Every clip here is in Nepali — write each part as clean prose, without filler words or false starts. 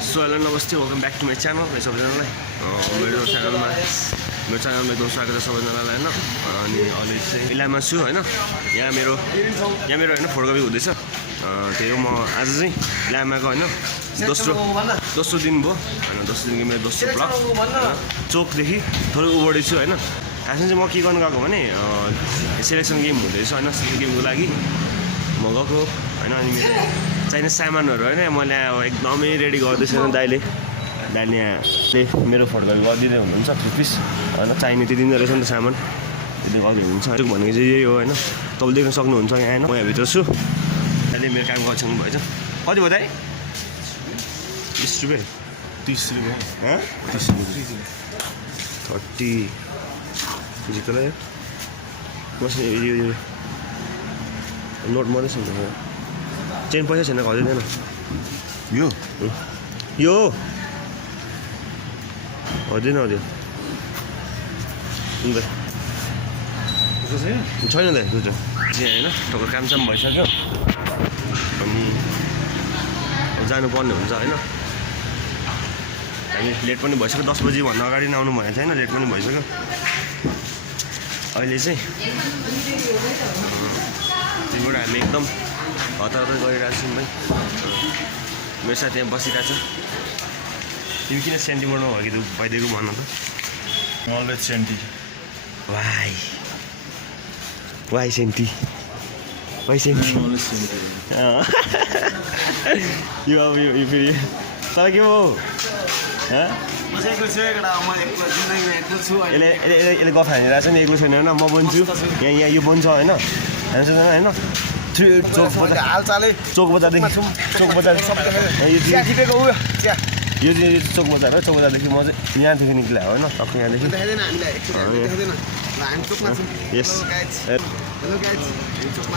सो हेलो नमस्ते welcome back to my channel है सबैजनालाई मेरो च्यानलमा एकदम स्वागत छ सबैजनालाई होइन अनि अहिले चाहिँ इलाममा छु होइन यहाँ मेरो होइन फोटोकपी हुँदैछ त्यही हो म आज चाहिँ इलामाको होइन दोस्रो दिन भयो होइन दोस्रो दिनको मेरो दोस्रो ब्लग चोकदेखि थोरै उबडी छु होइन खासमा चाहिँ म के गर्नु गएको भने सेलेक्सन गेम हुँदैछ होइन सेलेक्सन गेमको लागि म गएको होइन अनि मेरो चाहिने सामानहरू होइन मैले अब एकदमै रेडी गर्दैछु होइन दाइले यहाँ मेरो फोटोकपी गरिदिँदै हुनुहुन्छ 3 पिस होइन चाहिने त्यो दिँदो रहेछ नि त सामान त्यसले गर्दै हुनुहुन्छ भनेको चाहिँ यही हो होइन तपाईँले देख्न सक्नुहुन्छ यहाँ होइन म यहाँभित्र छु अहिले मेरो काम गर्छौँ भएछ कति भयो दाइ 20 रुपियाँ 30 रुपियाँ 30 जित्तला बस्ने यो नोट मात्रै छ चेन पैसा छैन घटिँदैन यो हदिन हदियो छैन त दुईवटा होइन तपाईँको कामसाम भइसक्यो अनि जानुपर्ने हुन्छ होइन हामी लेट पनि भइसक्यो 10 बजी भन्दा अगाडि आउनु भनेको छैन लेट पनि भइसक्यो अहिले चाहिँ त्यहीबाट हामी एकदम हतार गरिरहेको छौँ भाइ मेरो साथी यहाँ बसिरहेको छ तिमी किन सेन्टीबाट नभएको भइदिएको भन त अलवेज सेन्टी वाइ सेन्टी यो अब यो फेरि तर के हो यसले गफ हानिरहेको छ नि एक्लो छैन होइन म बन्छु यहाँ यो बन्छ होइन हान्छ होइन चोक बजारदेखि यो चाहिँ चोक बजार हो चोक बजारदेखि म चाहिँ यहाँदेखि निक्ले होइन टक्क यहाँदेखि यस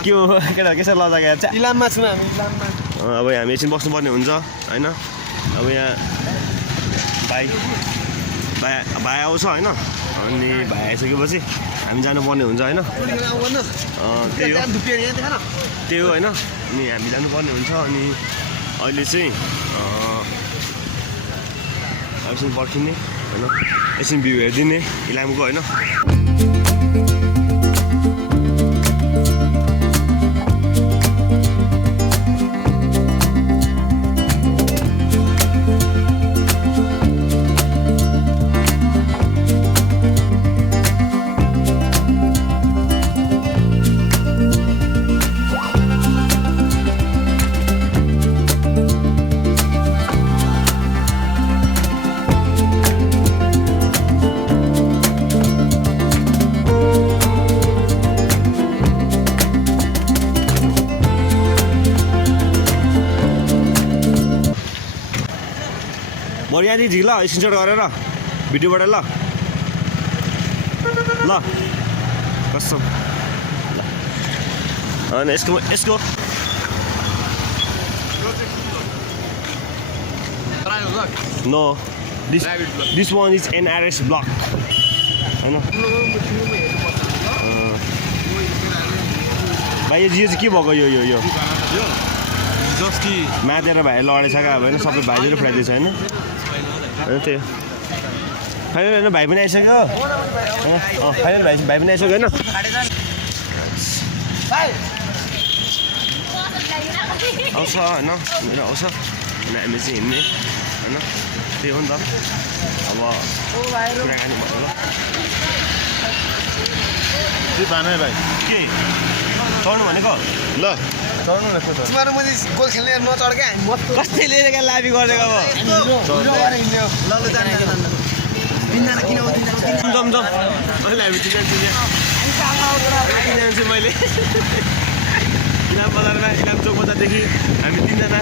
के हो केटा के छ लजाको यहाँ इलाममा छु अब हामी एकछिन बस्नुपर्ने हुन्छ होइन अब यहाँ भाइ आउँछ होइन अनि भाइ आइसकेपछि हामी जानुपर्ने हुन्छ होइन त्यही हो होइन अनि हामी जानुपर्ने हुन्छ अनि अहिले चाहिँ एकछिन पर्खिने होइन एकछिन भ्यू हेरिदिने इलामको होइन म यहाँदेखि झिक ल स्क्रिनसट गरेर भिडियोबाट ल कसम ल अनि यसको no this one is NRS block होइन भाइ यो चाहिँ के भएको यो मातेर भाइ लडेछ क्या अब होइन सबै भाइजहरू फ्राइदिएछ होइन त्यही फाइनल होइन भाइ पनि आइसक्यो फाइनल भाइ पनि आइसक्यो होइन आउँछ होइन मेरो आउँछ अनि हामी चाहिँ हिँड्ने होइन त्यही हो नि त अब कुराकानी भन्नु ल भाइ के चढ्नु भनेको ल गोल खेल्ने नचढ क्या कस्तै लिएर लाबी गरिदिएको अब मैले इलाम बजारमा इलाम चोक बजारदेखि हामी 3 जना